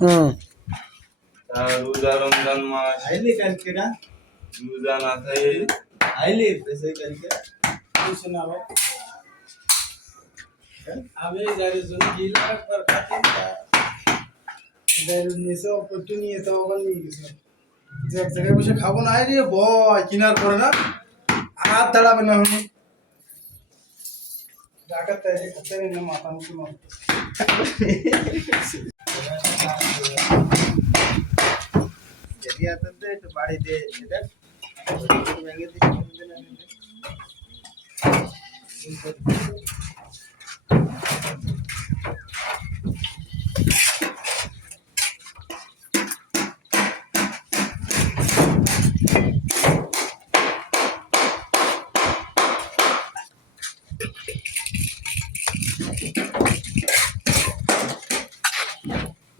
হুম। রোজা রমজান মাস। আইলি কালকে না? রোজা না থাই আইলি আমি বসে খাব না রে বয়, কিনার পরে না হাত দাঁড়াবে না আমি মাথা মুখি একটু বাড়ি দিয়ে এটা ভেঙে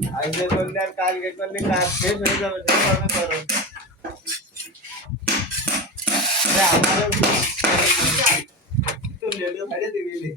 ऐसे बंदर काल के बंदे काट के मेरे को बंदे करो अरे हमारे तो ले लो खड़े देवी ले